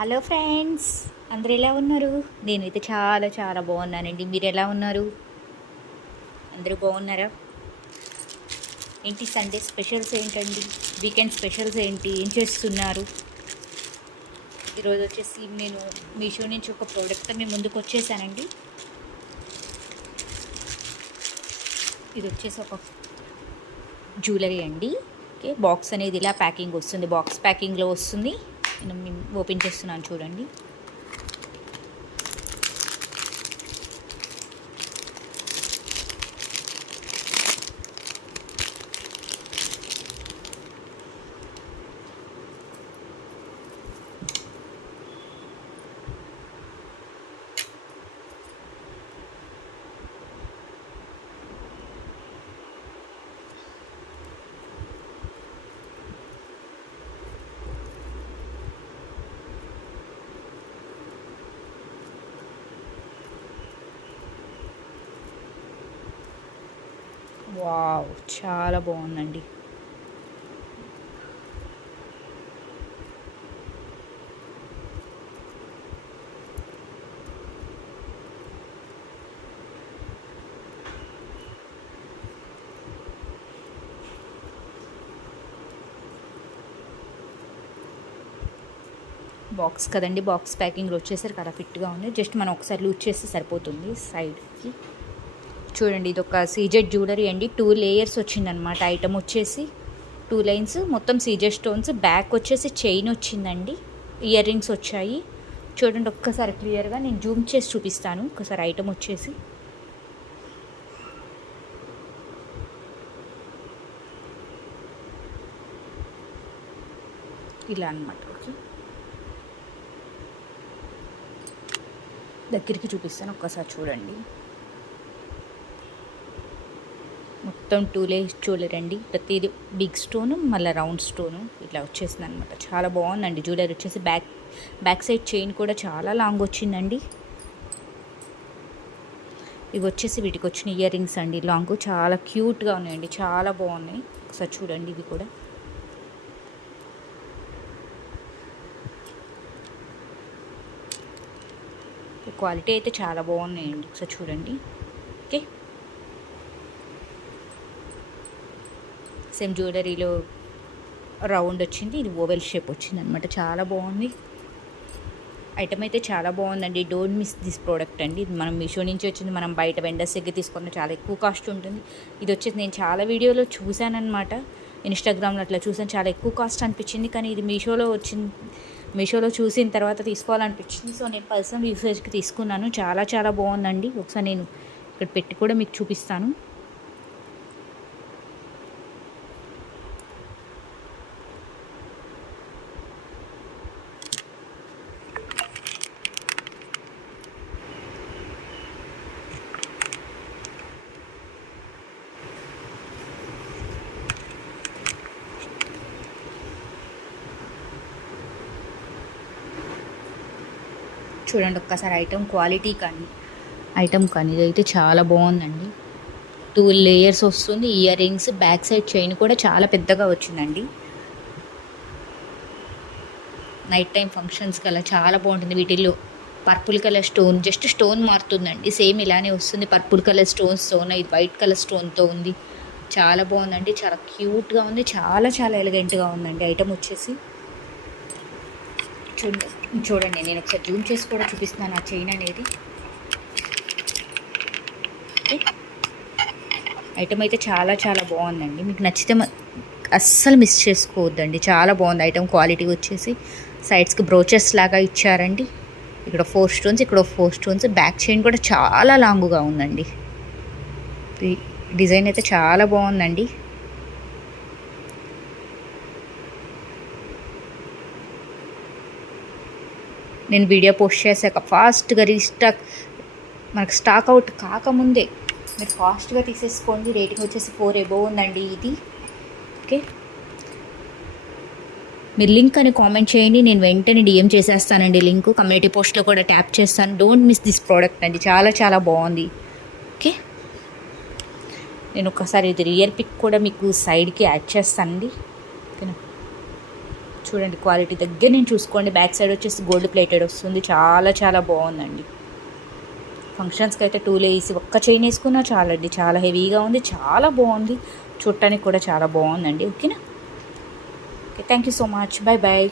Hello friends, అందరు ఎలా ఉన్నారు? నేనైతే చాలా చాలా బాగున్నానండి. మీరు ఎలా ఉన్నారు? అందరూ బాగున్నారా? ఏంటి సండే స్పెషల్స్ ఏంటండి? వీకెండ్ స్పెషల్స్ ఏంటి? ఏం చేస్తున్నారు? ఈరోజు వచ్చేసి నేను మీషో నుంచి ఒక ప్రోడక్ట్ మీ ముందుకు వచ్చేసానండి. ఇది వచ్చేసి ఒక జ్యువెలరీ అండి. ఓకే, బాక్స్ అనేది ఇలా ప్యాకింగ్ వస్తుంది, బాక్స్ ప్యాకింగ్లో వస్తుంది. నేను ఓపెన్ చేస్తున్నాను, చూడండి. వావ్, చాలా బాగుందండి. బాక్స్ కదండి, బాక్స్ ప్యాకింగ్లో వచ్చేసరికి అలా ఫిట్గా ఉంది. జస్ట్ మనం ఒకసారి లూజ్ చేస్తే సరిపోతుంది సైడ్కి. చూడండి, ఇది ఒక సీజెడ్ జ్యువెలరీ అండి. 2 లేయర్స్ వచ్చిందనమాట. ఐటమ్ వచ్చేసి 2 లైన్స్, మొత్తం సీజెడ్ స్టోన్స్. బ్యాక్ వచ్చేసి చైన్ వచ్చిందండి. ఇయర్ రింగ్స్ వచ్చాయి. చూడండి ఒక్కసారి క్లియర్గా నేను జూమ్ చేసి చూపిస్తాను. ఒకసారి ఐటమ్ వచ్చేసి ఇలా అనమాట. ఓకే, దగ్గరికి చూపిస్తాను, ఒక్కసారి చూడండి. మొత్తం 2 లేయర్స్ చూడరండి. ప్రతిది బిగ్ స్టోను, మళ్ళీ రౌండ్ స్టోను ఇట్లా వచ్చేసింది అనమాట. చాలా బాగుందండి జ్యువెలరీ వచ్చేసి. బ్యాక్ సైడ్ చైన్ కూడా చాలా లాంగ్ వచ్చిందండి. ఇవి వచ్చేసి వీటికి వచ్చిన ఇయర్ రింగ్స్ అండి, లాంగ్. చాలా క్యూట్గా ఉన్నాయండి, చాలా బాగున్నాయి. ఒకసారి చూడండి. ఇవి కూడా క్వాలిటీ అయితే చాలా బాగున్నాయండి. ఒకసారి చూడండి. ఓకే, సేమ్ జ్యువెలరీలో రౌండ్ వచ్చింది, ఇది ఓవెల్ షేప్ వచ్చింది అనమాట. చాలా బాగుంది. ఐటమ్ అయితే చాలా బాగుందండి. డోంట్ మిస్ దిస్ ప్రోడక్ట్ అండి. ఇది మనం మీషో నుంచి వచ్చింది. మనం బయట వెండర్స్ దగ్గర తీసుకున్న చాలా ఎక్కువ కాస్ట్ ఉంటుంది. ఇది వచ్చేసి నేను చాలా వీడియోలో చూశానమాట, ఇన్స్టాగ్రామ్లో అట్లా చూసాను. చాలా ఎక్కువ కాస్ట్ అనిపించింది, కానీ ఇది మీషోలో చూసిన తర్వాత తీసుకోవాలనిపించింది. సో నేను పర్సనల్ యూసేజ్కి తీసుకున్నాను. చాలా చాలా బాగుందండి. ఒకసారి నేను ఇక్కడ పెట్టి కూడా మీకు చూపిస్తాను. చూడండి ఒక్కసారి ఐటమ్ కానీ ఇదైతే చాలా బాగుందండి. 2 లేయర్స్ వస్తుంది. Ear rings, back side chain కూడా చాలా పెద్దగా వచ్చిందండి. నైట్ టైం ఫంక్షన్స్కి అలా చాలా బాగుంటుంది. వీటిల్లో purple colour stone, just stone మారుతుందండి. సేమ్ ఇలానే వస్తుంది. పర్పుల్ కలర్ స్టోన్స్తో ఉన్నాయి. ఇది వైట్ కలర్ స్టోన్తో ఉంది. చాలా బాగుందండి. చాలా క్యూట్గా ఉంది. చాలా చాలా ఎలిగెంట్గా ఉందండి ఐటమ్ వచ్చేసి. చూడండి, నేను ఒకసారి జూమ్ చేసి కూడా చూపిస్తున్నాను ఆ చైన్ అనేది. ఐటమ్ అయితే చాలా చాలా బాగుందండి. మీకు నచ్చితే అస్సలు మిస్ చేసుకోవద్దండి. చాలా బాగుంది ఐటమ్. క్వాలిటీ వచ్చేసి సైడ్స్కి బ్రోచెస్ లాగా ఇచ్చారండి. ఇక్కడ 4 స్టోన్స్, ఇక్కడ 4 స్టోన్స్. బ్యాక్ చైన్ కూడా చాలా లాంగుగా ఉందండి. డిజైన్ అయితే చాలా బాగుందండి. నేను వీడియో పోస్ట్ చేశాక ఫాస్ట్గా మనకు స్టాక్ అవుట్ కాకముందే మీరు ఫాస్ట్గా తీసేసుకోండి. రేటింగ్ వచ్చేసి 4 ఎబోవ్ ఉందండి ఇది. ఓకే, మీరు లింక్ అని కామెంట్ చేయండి, నేను వెంటనే డిఎం చేసేస్తానండి. లింక్ కమ్యూనిటీ పోస్ట్లో కూడా ట్యాప్ చేస్తాను. డోంట్ మిస్ దిస్ ప్రోడక్ట్ అండి. చాలా చాలా బాగుంది. ఓకే, నేను ఒకసారి ఇది రియల్ పిక్ కూడా మీకు సైడ్కి యాడ్ చేస్తానండి. ఓకేనా, చూడండి క్వాలిటీ దగ్గర నేను చూసుకోండి. బ్యాక్ సైడ్ వచ్చేసి గోల్డ్ ప్లేటెడ్ వస్తుంది. చాలా చాలా బాగుందండి. ఫంక్షన్స్కి అయితే 2 లేసి ఒక్క చైన్ వేసుకున్నా చాలండి. చాలా హెవీగా ఉంది, చాలా బాగుంది, చూడటానికి కూడా చాలా బాగుందండి. ఓకేనా? Okay, thank you so much. Bye bye.